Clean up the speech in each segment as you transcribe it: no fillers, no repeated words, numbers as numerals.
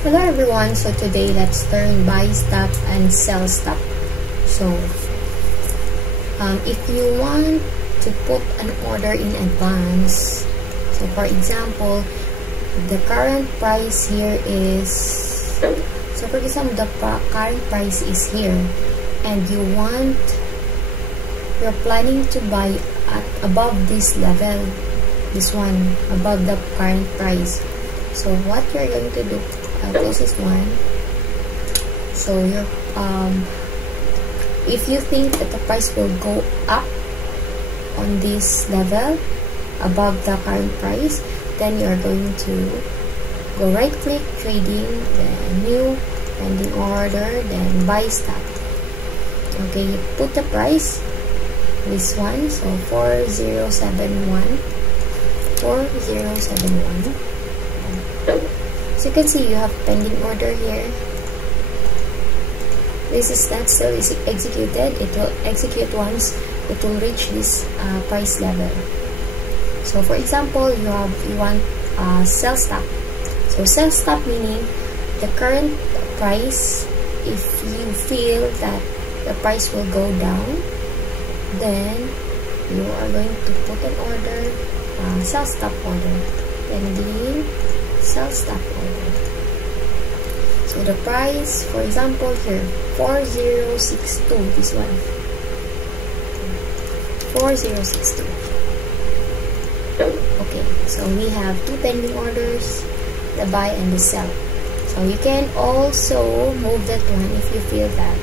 Hello everyone, so today let's learn buy stop and sell stop. So if you want to put an order in advance, so for example the current price here is, so for example the current price is here and you're planning to buy at above this level, this one above the current price. So what you're going to do, closest one, so you're if you think that the price will go up on this level above the current price, then you're going to go right click trading, then new pending order, then buy stop. Okay, you put the price, this one, so 4071. So you can see you have pending order here. This is not still is executed. It will execute once it will reach this price level. So for example, you want sell stop. So sell stop meaning the current price, if you feel that the price will go down, then you are going to put an order, sell stop order, pending sell stop order. So the price, for example here, 4062, this one, 4062. Okay, so we have two pending orders, the buy and the sell. So you can also move that one if you feel that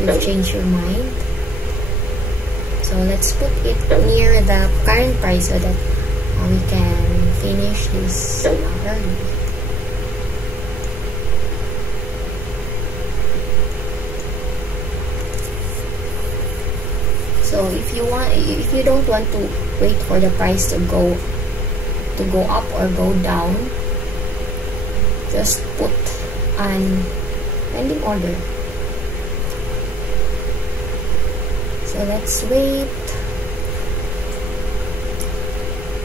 you've changed your mind. So let's put it near the current price so that we can finish this early. So if you don't want to wait for the price to go up or go down, just put an pending order. So let's wait.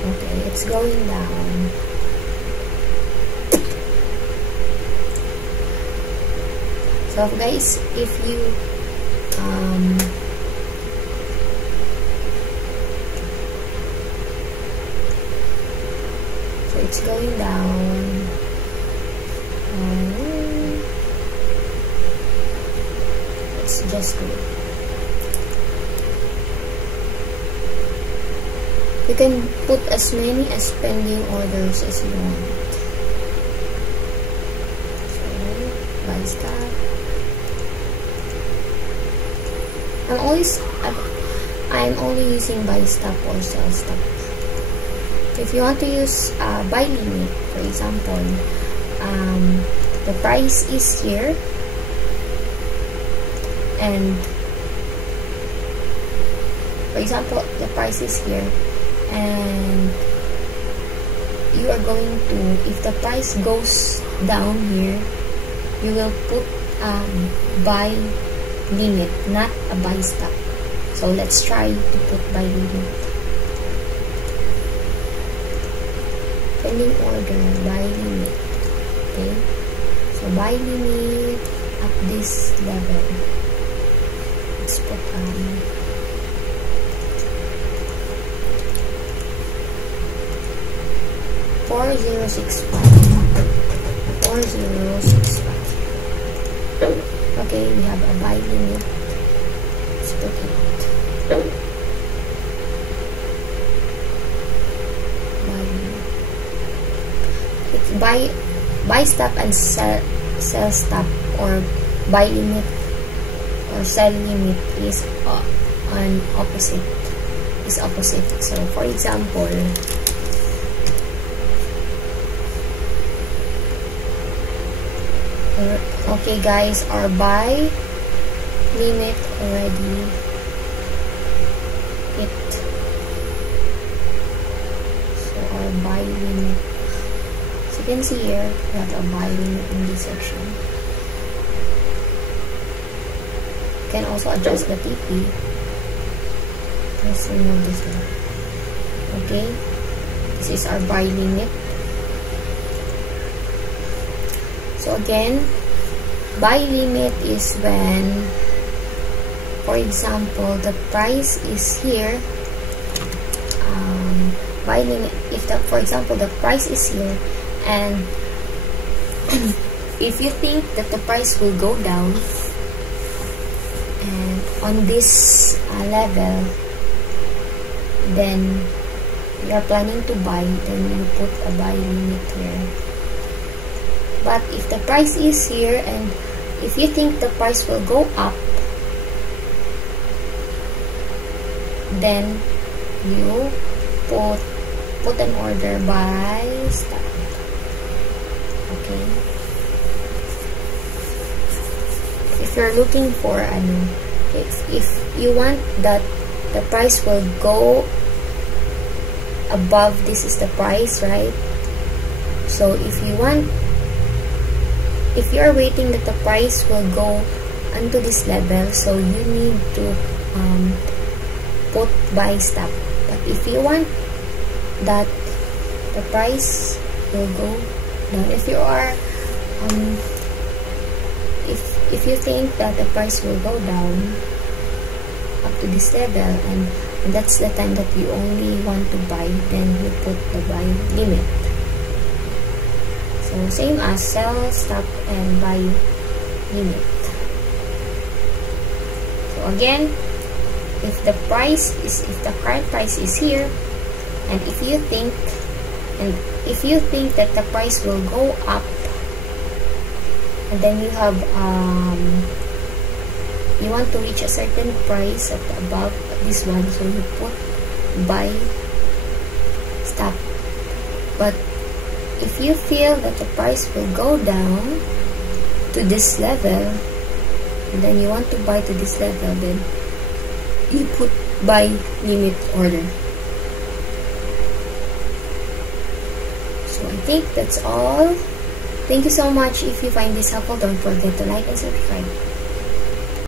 Okay, it's going down. So guys, if you so it's going down. Let's just go. You can put as many as pending orders as you want. So, buy stop. I'm only using buy stop or sell stop. If you want to use buy limit, for example, the price is here, and for example, the price is here. And you are going to, if the price goes down here, you will put buy limit, not a buy stop. So let's try to put buy limit. Pending order, buy limit. Okay, so buy limit at this level. Let's put 4065. Okay, we have a buy limit. Let's put it. It's buy stop and sell stop, or buy limit or sell limit is on opposite. So for example, okay guys, our buy limit already hit. So our buy limit, so you can see here we have a buy limit in this section. You can also adjust the TP. Let's remove this one. Okay, this is our buy limit. So again, buy limit is when, for example, the price is here. Buy limit, if the, for example, the price is here, and if you think that the price will go down and on this level, then you are planning to buy, then you put a buy limit here. But if the price is here and if you think the price will go up, then you put an order buy stop. Okay. If you're looking for if you want that the price will go above, this is the price, right? So if you're waiting that the price will go onto this level, so you need to put buy stop. But if you want that the price will go down, if you are if you think that the price will go down up to this level, and that's the time that you only want to buy, then you put the buy limit. So same as sell, stop, and buy limit. So again, if the current price is here, and if you think that the price will go up, and then you have you want to reach a certain price at above this one, so you put buy stop. But if you feel that the price will go down to this level, and then you want to buy to this level, then you put buy limit order. So I think that's all. Thank you so much. If you find this helpful, don't forget to like and subscribe.